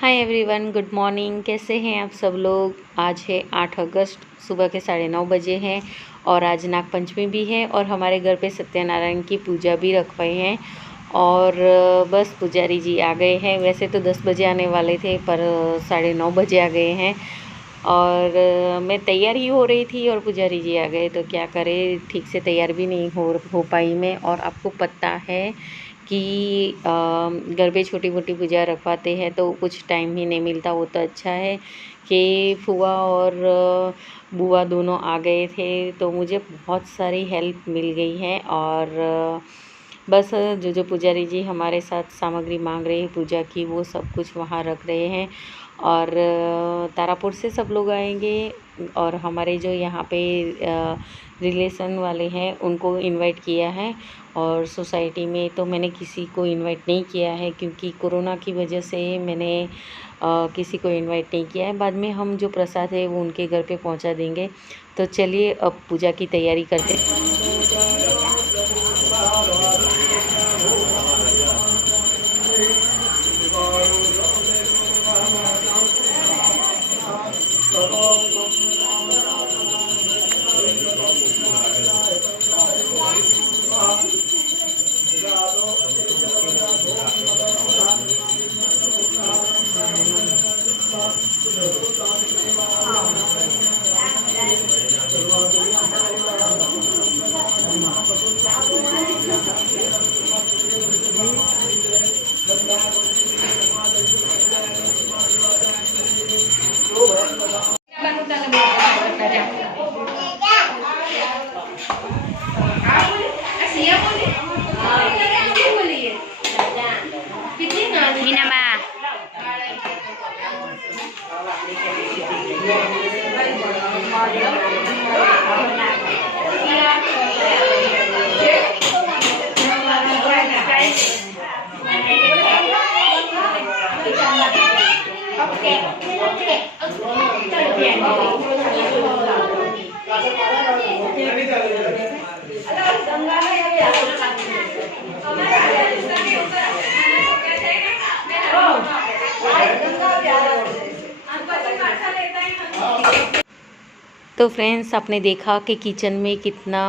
Hi everyone, good morning. कैसे हैं आप सब लोग। आज है 8 अगस्त, सुबह के 9:30 बजे हैं और आज नागपंचमी भी है और हमारे घर पे सत्यनारायण की पूजा भी रखवाई है। और बस पुजारी जी आ गए हैं। वैसे तो 10 बजे आने वाले थे पर 9:30 बजे आ गए हैं। और मैं तैयार ही हो रही थी और पुजारी जी आ गए तो क्या करें, ठीक से तैयार भी नहीं हो पाई मैं। और आपको पता है कि घर पे छोटी मोटी पूजा रखवाते हैं तो कुछ टाइम ही नहीं मिलता। वो तो अच्छा है कि फूआ और बुआ दोनों आ गए थे तो मुझे बहुत सारी हेल्प मिल गई है। और बस जो पुजारी जी हमारे साथ सामग्री मांग रहे हैं पूजा की, वो सब कुछ वहाँ रख रहे हैं। और तारापुर से सब लोग आएंगे और हमारे जो यहाँ पे रिलेशन वाले हैं उनको इनवाइट किया है। और सोसाइटी में तो मैंने किसी को इनवाइट नहीं किया है क्योंकि कोरोना की वजह से मैंने किसी को इनवाइट नहीं किया है। बाद में हम जो प्रसाद है वो उनके घर पे पहुंचा देंगे। तो चलिए अब पूजा की तैयारी करते हैं। तो फ्रेंड्स, आपने देखा कि किचन में कितना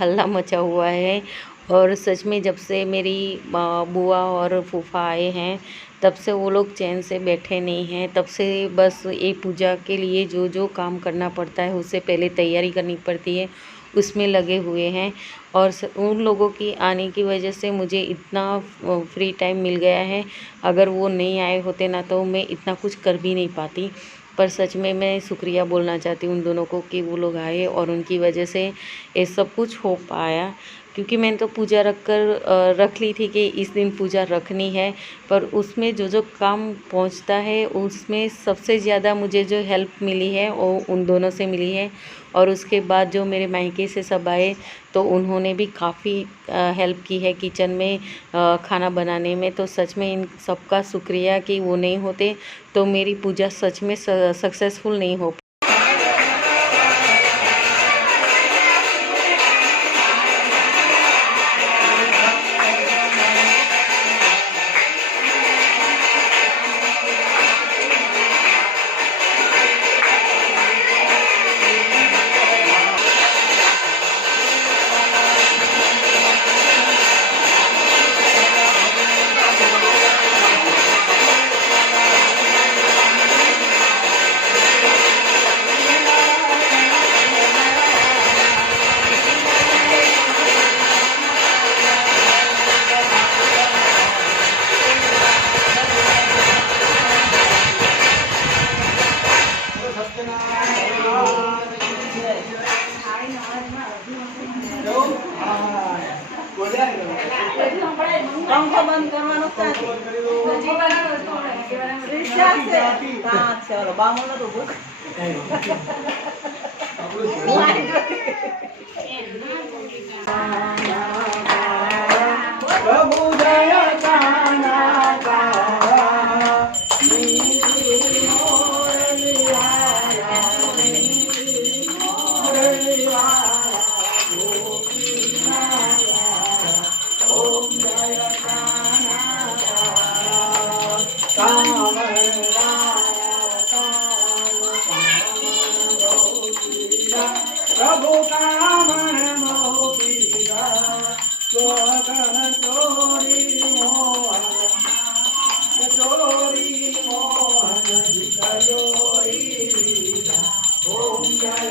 हल्ला मचा हुआ है। और सच में जब से मेरी बुआ और फूफा आए हैं तब से वो लोग चैन से बैठे नहीं हैं। तब से बस ये पूजा के लिए जो जो काम करना पड़ता है उससे पहले तैयारी करनी पड़ती है, उसमें लगे हुए हैं। और उन लोगों की आने की वजह से मुझे इतना फ्री टाइम मिल गया है। अगर वो नहीं आए होते ना तो मैं इतना कुछ कर भी नहीं पाती। पर सच में मैं शुक्रिया बोलना चाहती हूँ उन दोनों को कि वो लोग आए और उनकी वजह से ये सब कुछ हो पाया। क्योंकि मैंने तो पूजा रख ली थी कि इस दिन पूजा रखनी है, पर उसमें जो जो काम पहुंचता है उसमें सबसे ज़्यादा मुझे जो हेल्प मिली है वो उन दोनों से मिली है। और उसके बाद जो मेरे मायके से सब आए तो उन्होंने भी काफ़ी हेल्प की है किचन में खाना बनाने में। तो सच में इन सबका शुक्रिया कि वो नहीं होते तो मेरी पूजा सच में सक्सेसफुल नहीं हो। पंखा बंद करवानो चलो बामों तो भूख प्रभु जय काना काना चोरी मोहन चोरी मोहन चोरी ओम जय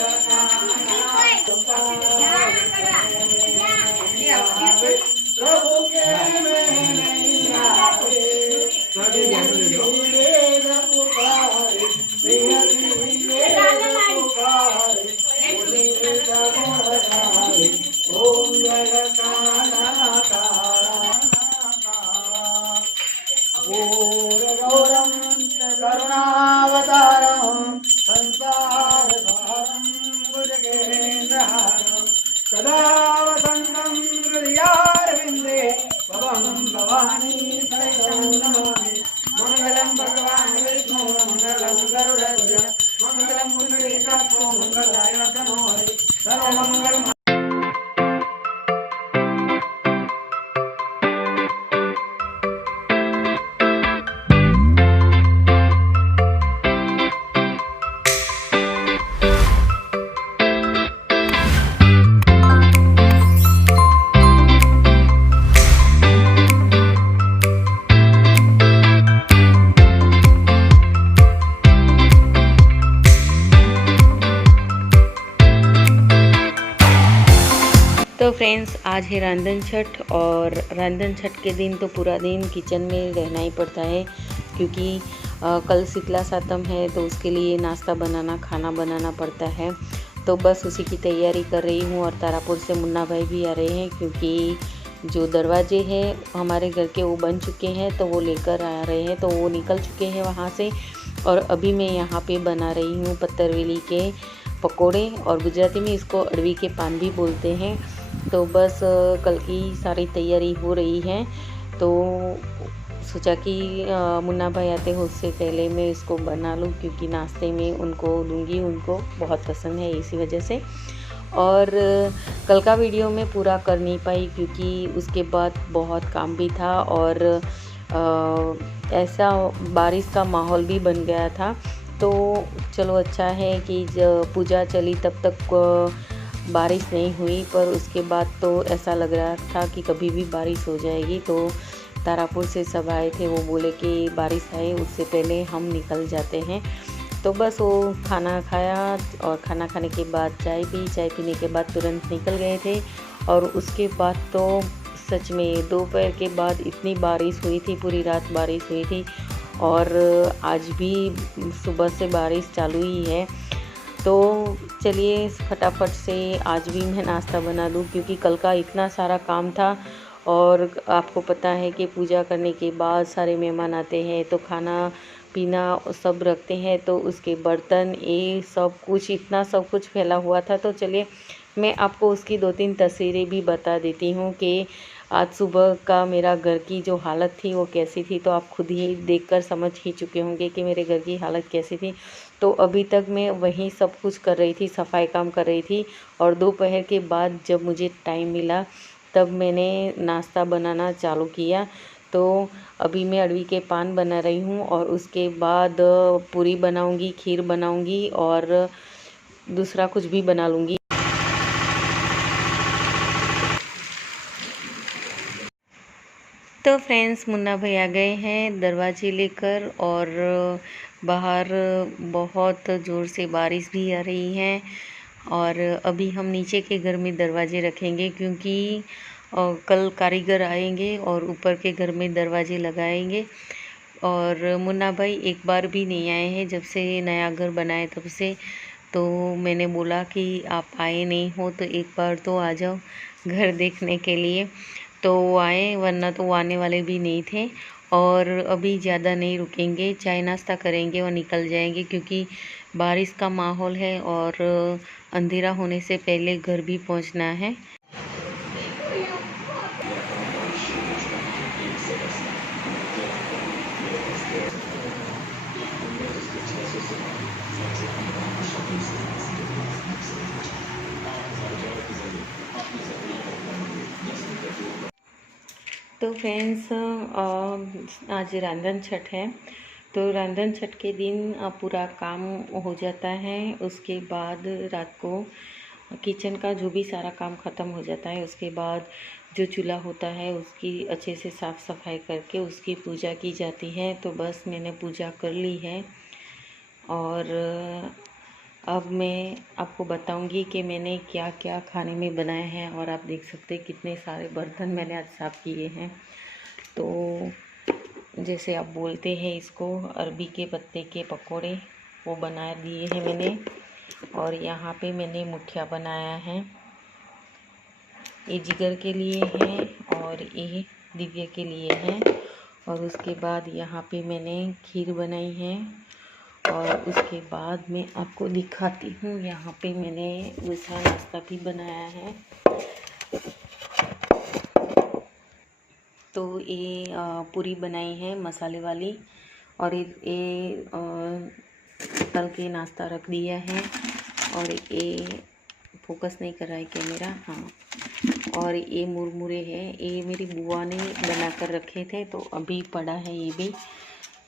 प्रभु के में नहीं आवे कभी वेद पुकारे वेद पुकारे ओम जय काला गौरम करुणावतारम संसार भारम भुजगेन्द्रहारम सदा वसंतं हृदयारविन्दे भवं भवानी सहितं नमामि मंगलं भगवान् विष्णु मंगलं गरुडध्वज मंगलं पुण्डरीकाक्षो मंगलाय तनो हरि सर्वमंगलम्। तो फ्रेंड्स, आज है रांधन छठ और रांधन छठ के दिन तो पूरा दिन किचन में रहना ही पड़ता है क्योंकि कल शीतला सातम है तो उसके लिए नाश्ता बनाना खाना बनाना पड़ता है। तो बस उसी की तैयारी कर रही हूँ और तारापुर से मुन्ना भाई भी आ रहे हैं क्योंकि जो दरवाजे हैं हमारे घर के वो बन चुके हैं तो वो लेकर आ रहे हैं, तो वो निकल चुके हैं वहाँ से। और अभी मैं यहाँ पे बना रही हूँ पत्तरवेली के पकोड़े और गुजराती में इसको अड़वी के पान भी बोलते हैं। तो बस कल की सारी तैयारी हो रही है तो सोचा कि मुन्ना भाई आते हैं उससे पहले मैं इसको बना लूँ क्योंकि नाश्ते में उनको दूंगी, उनको बहुत पसंद है इसी वजह से। और कल का वीडियो मैं पूरा कर नहीं पाई क्योंकि उसके बाद बहुत काम भी था और ऐसा बारिश का माहौल भी बन गया था। तो चलो अच्छा है कि जब पूजा चली तब तक बारिश नहीं हुई, पर उसके बाद तो ऐसा लग रहा था कि कभी भी बारिश हो जाएगी। तो तारापुर से सब आए थे, वो बोले कि बारिश आए उससे पहले हम निकल जाते हैं। तो बस वो खाना खाया और खाना खाने के बाद चाय पी, चाय पीने के बाद तुरंत निकल गए थे। और उसके बाद तो सच में दोपहर के बाद इतनी बारिश हुई थी, पूरी रात बारिश हुई थी और आज भी सुबह से बारिश चालू ही है। तो चलिए फटाफट से आज भी मैं नाश्ता बना लूँ क्योंकि कल का इतना सारा काम था। और आपको पता है कि पूजा करने के बाद सारे मेहमान आते हैं तो खाना पीना सब रखते हैं, तो उसके बर्तन ये सब कुछ इतना सब कुछ फैला हुआ था। तो चलिए मैं आपको उसकी 2-3 तस्वीरें भी बता देती हूँ कि आज सुबह का मेरा घर की जो हालत थी वो कैसी थी। तो आप खुद ही देखकर समझ ही चुके होंगे कि मेरे घर की हालत कैसी थी। तो अभी तक मैं वहीं सब कुछ कर रही थी, सफाई काम कर रही थी। और दोपहर के बाद जब मुझे टाइम मिला तब मैंने नाश्ता बनाना चालू किया। तो अभी मैं अड़वी के पान बना रही हूँ और उसके बाद पूरी बनाऊँगी, खीर बनाऊँगी और दूसरा कुछ भी बना लूँगी। तो फ्रेंड्स, मुन्ना भाई आ गए हैं दरवाजे लेकर और बाहर बहुत ज़ोर से बारिश भी आ रही है। और अभी हम नीचे के घर में दरवाजे रखेंगे क्योंकि कल कारीगर आएंगे और ऊपर के घर में दरवाजे लगाएंगे। और मुन्ना भाई एक बार भी नहीं आए हैं जब से नया घर बनाए तब से। तो मैंने बोला कि आप आए नहीं हो तो एक बार तो आ जाओ घर देखने के लिए। तो वो आए, वरना तो वो आने वाले भी नहीं थे। और अभी ज़्यादा नहीं रुकेंगे, चाय नाश्ता करेंगे और निकल जाएंगे क्योंकि बारिश का माहौल है और अंधेरा होने से पहले घर भी पहुंचना है। तो फ्रेंड्स, आज रांधन छठ है। तो रांधन छठ के दिन पूरा काम हो जाता है। उसके बाद रात को किचन का जो भी सारा काम ख़त्म हो जाता है। उसके बाद जो चूल्हा होता है उसकी अच्छे से साफ़ सफाई करके उसकी पूजा की जाती है। तो बस मैंने पूजा कर ली है और अब मैं आपको बताऊंगी कि मैंने क्या क्या खाने में बनाया है। और आप देख सकते हैं कितने सारे बर्तन मैंने आज साफ़ किए हैं। तो जैसे आप बोलते हैं इसको अरबी के पत्ते के पकोड़े, वो बना दिए हैं मैंने। और यहाँ पे मैंने मुठिया बनाया है, ये जिगर के लिए है और ये दिव्या के लिए है। और उसके बाद यहाँ पे मैंने खीर बनाई है और उसके बाद मैं आपको दिखाती हूँ। यहाँ पे मैंने दूसरा नाश्ता भी बनाया है। तो ये पूरी बनाई है मसाले वाली और ये तल के नाश्ता रख दिया है। और ये फोकस नहीं कर रहा है कैमरा, हाँ। और ये मुरमुरे है, ये मेरी बुआ ने बना कर रखे थे तो अभी पड़ा है ये भी।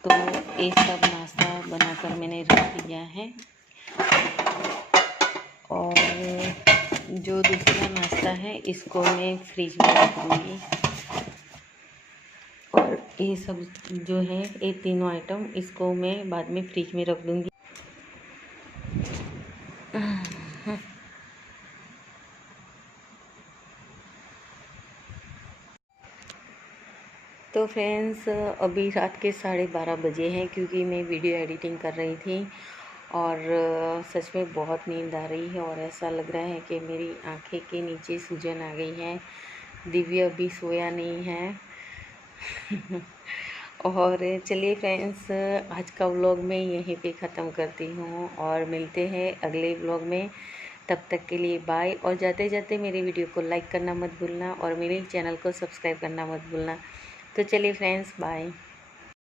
तो ये सब नाश्ता बनाकर मैंने रख दिया है। और जो दूसरा नाश्ता है इसको मैं फ्रिज में रख दूँगी। और ये सब जो है ये तीनों आइटम इसको मैं बाद में फ्रिज में रख दूँगी। तो फ्रेंड्स अभी रात के 12:30 बजे हैं, क्योंकि मैं वीडियो एडिटिंग कर रही थी और सच में बहुत नींद आ रही है और ऐसा लग रहा है कि मेरी आंखें के नीचे सूजन आ गई है। दिव्या अभी सोया नहीं है। और चलिए फ्रेंड्स, आज का व्लॉग मैं यहीं पे ख़त्म करती हूँ और मिलते हैं अगले व्लॉग में। तब तक के लिए बाय। और जाते जाते मेरे वीडियो को लाइक करना मत भूलना और मेरे चैनल को सब्सक्राइब करना मत भूलना। तो चलिए फ्रेंड्स, बाय।